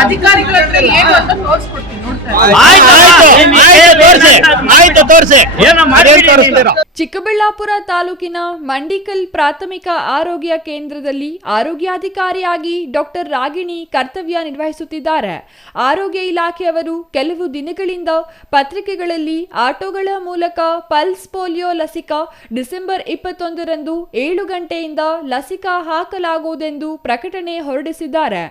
ಅಧಿಕಾರಿಗಳ ಹತ್ರ ಏನು ಅಂತ ತೋರಿಸ್ಕೊಡ್ತೀನಿ ನೋಡ್ತಾ ತೋರ್ಸಿ. ಮಾಡಿ ಚಿಕ್ಕಬಳ್ಳಾಪುರ ತಾಲೂಕಿನ ಮಂಡಿಕಲ್ ಪ್ರಾಥಮಿಕ ಆರೋಗ್ಯ ಕೇಂದ್ರದಲ್ಲಿ ಆರೋಗ್ಯಾಧಿಕಾರಿಯಾಗಿ ಡಾಕ್ಟರ್ ರಾಗಿಣಿ ಕರ್ತವ್ಯ ನಿರ್ವಹಿಸುತ್ತಿದ್ದಾರೆ. ಆರೋಗ್ಯ ಇಲಾಖೆಯವರು ಕೆಲವು ದಿನಗಳಿಂದ ಪತ್ರಿಕೆಗಳಲ್ಲಿ ಆಟೋಗಳ ಮೂಲಕ ಪಲ್ಸ್ ಪೋಲಿಯೋ ಲಸಿಕಾ ಡಿಸೆಂಬರ್ ಇಪ್ಪತ್ತೊಂದರಂದು ಏಳು ಗಂಟೆಯಿಂದ ಲಸಿಕಾ ಹಾಕಲಾಗುವುದೆಂದು ಪ್ರಕಟಣೆ ಹೊರಡಿಸಿದ್ದಾರೆ.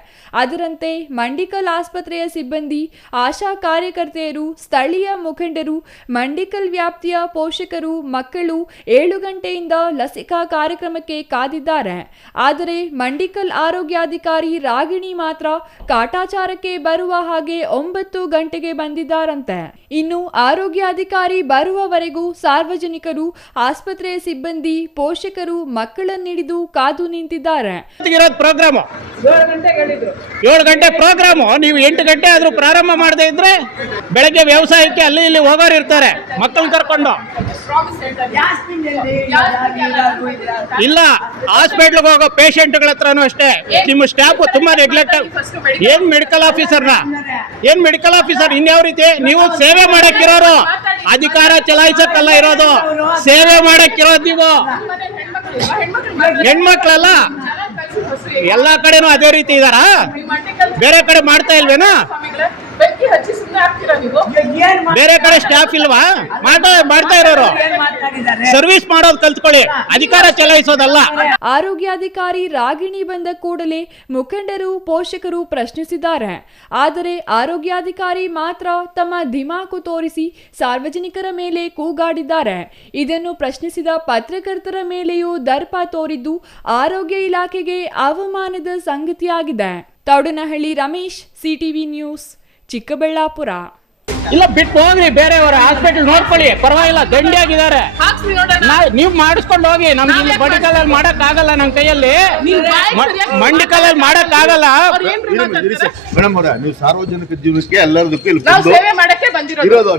ಅದರಂತೆ ಮಂಡಿಕಲ್ ಆಸ್ಪತ್ರೆಯ ಸಿಬ್ಬಂದಿ ಆಶಾ ಕಾರ್ಯಕರ್ತೆಯರು ಸ್ಥಳೀಯ ಮುಖಂಡರು ಮಂಡಿಕಲ್ ವ್ಯಾಪ್ತಿಯ ಪೋಷಕರು ಮಕ್ಕಳು ಏಳು ಗಂಟೆಯಿಂದ ಲಸಿಕಾ ಕಾರ್ಯಕ್ರಮಕ್ಕೆ ಕಾದಿದ್ದಾರೆ. ಆದರೆ ಮಂಡಿಕಲ್ ಆರೋಗ್ಯಾಧಿಕಾರಿ ರಾಗಿಣಿ ಮಾತ್ರ ಕಾಟಾಚಾರಕ್ಕೆ ಬರುವ ಹಾಗೆ ಒಂಬತ್ತು ಗಂಟೆಗೆ ಬಂದಿದ್ದಾರಂತೆ. ಇನ್ನು ಆರೋಗ್ಯಾಧಿಕಾರಿ ಬರುವವರೆಗೂ ಸಾರ್ವಜನಿಕರು ಆಸ್ಪತ್ರೆಯ ಸಿಬ್ಬಂದಿ ಪೋಷಕರು ಮಕ್ಕಳನ್ನಿಡಿದು ಕಾದು ನಿಂತಿದ್ದಾರೆ. ಪ್ರೋಗ್ರಾಮ್. ಏಳು ಗಂಟೆ ಪ್ರೋಗ್ರಾಮ್. ನೀವು ಎಂಟು ಗಂಟೆ ಆದ್ರೂ ಪ್ರಾರಂಭ ಮಾಡದೇ ಇದ್ರೆ ಬೆಳಗ್ಗೆ ವ್ಯವಸಾಯಕ್ಕೆ ಅಲ್ಲಿ ಇಲ್ಲಿ ಹೋಗೋರು ಇರ್ತಾರೆ. ಮಕ್ಕಳು ಕರ್ಕೊಂಡು? ಇಲ್ಲ ಹಾಸ್ಪಿಟ್ಲ್ಗೆ ಹೋಗೋ ಪೇಷಂಟ್ಗಳ ಹತ್ರನೂ ಅಷ್ಟೇ. ನಿಮ್ಮ ಸ್ಟಾಫ್ ತುಂಬಾ ನೆಗ್ಲೆಕ್ಟ್ ಏನ್ ಮೆಡಿಕಲ್ ಆಫೀಸರ್ನ ಏನ್ ಮೆಡಿಕಲ್ ಆಫೀಸರ್ ಇನ್ಯಾವ ರೀತಿ? ನೀವು ಸೇವೆ ಮಾಡಕ್ಕಿರೋರು ಅಧಿಕಾರ ಚಲಾಯಿಸಕ್ಕಲ್ಲ ಇರೋದು. ಸೇವೆ ಮಾಡಕ್ಕಿರೋದು ನೀವು? ಹೆಣ್ಮಕ್ಳಲ್ಲ. ಎಲ್ಲಾ ಕಡೆನೂ ಅದೇ ರೀತಿ ಇದಾರ? ಬೇರೆ ಕಡೆ ಮಾಡ್ತಾ ಇಲ್ವೇನಾ? ಹಚ್ಚಿ ಸುಮ್ಮನೆ ಆಗ್ತೀರಾ ನೀವು? ಬೇರೆ ಕಡೆ ಸ್ಟಾಫ್ ಇಲ್ವಾ? ಮಾಡ್ತಾ ಮಾಡ್ತಾ ಇರೋರು. ಸರ್ವಿಸ್ ಮಾಡೋದು ಕಲ್ತ್ಕೊಳ್ಳಿ ಅಧಿಕಾರ ಚಲಾಯಿಸೋದಲ್ಲ. ಆರೋಗ್ಯಾಧಿಕಾರಿ ರಾಗಿಣಿ ಬಂದ ಕೂಡಲೇ ಮುಖಂಡರು ಪೋಷಕರು ಪ್ರಶ್ನಿಸಿದ್ದಾರೆ. ಆದರೆ ಆರೋಗ್ಯಾಧಿಕಾರಿ ಮಾತ್ರ ತಮ್ಮ ಧಿಮಾಕು ತೋರಿಸಿ ಸಾರ್ವಜನಿಕರ ಮೇಲೆ ಕೂಗಾಡಿದ್ದಾರೆ. ಇದನ್ನು ಪ್ರಶ್ನಿಸಿದ ಪತ್ರಕರ್ತರ ಮೇಲೆಯೂ ದರ್ಪ ತೋರಿದ್ದು ಆರೋಗ್ಯ ಇಲಾಖೆಗೆ ಅವಮಾನದ ಸಂಗತಿಯಾಗಿದೆ. Taudanahalli Ramesh CTV news. Chikkaballapur. ಇಲ್ಲ ಬಿಟ್ಟು ಹೋಗ್ರಿ ಬೇರೆಯವರ ಹಾಸ್ಪಿಟಲ್ ನೋಡ್ಕೊಳ್ಳಿ. ಪರವಾಗಿಲ್ಲ ದಂಡಿಯಾಗಿದ್ದಾರೆ. ನೀವ್ ಮಾಡಿಸ್ಕೊಂಡು ಹೋಗಿ. ನಮ್ಗೆ ಇಲ್ಲಿ ಕಲರ್ ಮಾಡಕ್ ಆಗಲ್ಲ ನನ್ ಕೈಯಲ್ಲಿ. ನೀವ್ ಕಲರ್ ಮ- ಮಂಡಿಕಲಲ್ಲಿ ಮಾಡಕ್ ಆಗಲ್ಲ. ಅವ್ರು ಏನ್ರಿ ಮಾತಾಡ್ತಾರೆ? ಮೇಡಮ್ ಅವರ ನೀವು ಸಾರ್ವಜನಿಕ ಜೀವನಕ್ಕೆ ಎಲ್ಲರದಕ್ಕೂ ಇಲ್ಲಿ ಬಂದು ಇರೋದು.